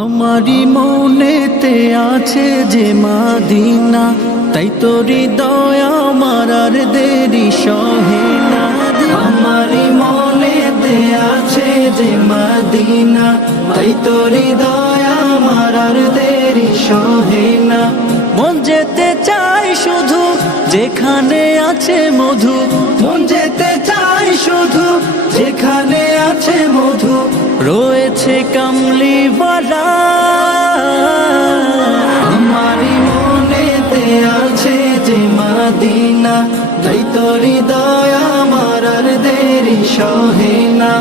আমারি মনেতে আছে যে মদিনা, তাই তোর হৃদয় আমার আর দেরি সহে না। আমারি মনেতে আছে যে মদিনা, তাই তোর হৃদয় আমার আর দেরি সহে না। মন যেতে চাই শুধু যেখানে আছে মধু, মন যেতে চাই শুধু যেখানে আছে মধু, রয়েছে কামলিওয়ালা। আমারি মনেতে আছে যে মদিনা, তাই তোর হৃদয় আমার আর দেরি সহে না।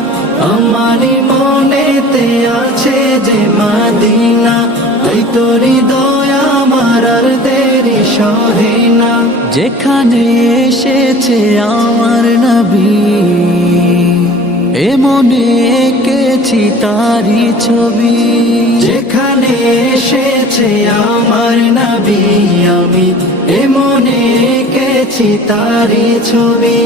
আমারি মনেতে আছে যে মদিনা, তাই তোর হৃদয় আমার আর দেরি সহে না। যেখানে এসেছে আমার নবী, এ মনে এঁকেছি তারি ছবি। যেখানে এসেছে আমার নবী, আমি এ মনে এঁকেছি তারি ছবি।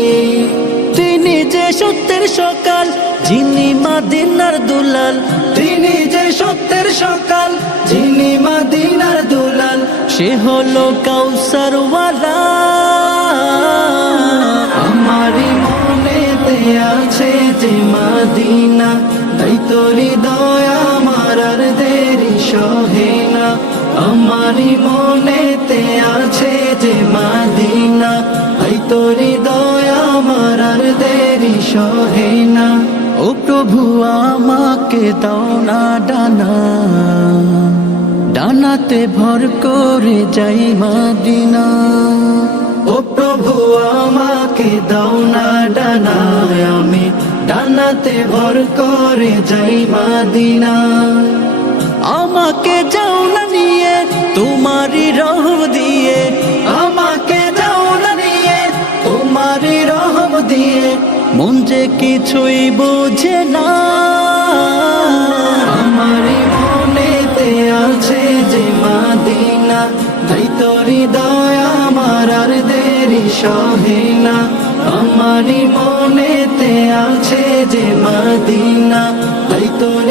তিনি যে সত্যের সকাল, যিনি মদিনার দুলাল, তিনি যে সত্যের সকাল, যিনি মদিনার দুলাল, সে হলো কাউসারওয়ালা। আমারি মনেতে আছে যে মদিনা, তাই তোর হৃদয় আমার আর দেরি সহে না। আমারি মনেতে আছে যে মদিনা, তাই তোর হৃদয় আমার আর দেরি সহে না। ও প্রভু আমাকে দাও না ডানা, ডানাতে ভর করে যাই মদিনা। ও প্রভু আমাকে দাও না ডানা, আমি ডানাতে ভর করে যাই মদিনা। আমাকে যাও না নিয়ে তোমারি রহম দিয়ে, আমাকে যাও না নিয়ে তোমারি রহম দিয়ে, মন যে কিছুই বোঝে না। আমারি মনেতে আছে যে মদিনা, তাই তোর হৃদয় আমার আর দেরি সহে না। আমারি মনেতে আছে যে মদিনা, তাই তোর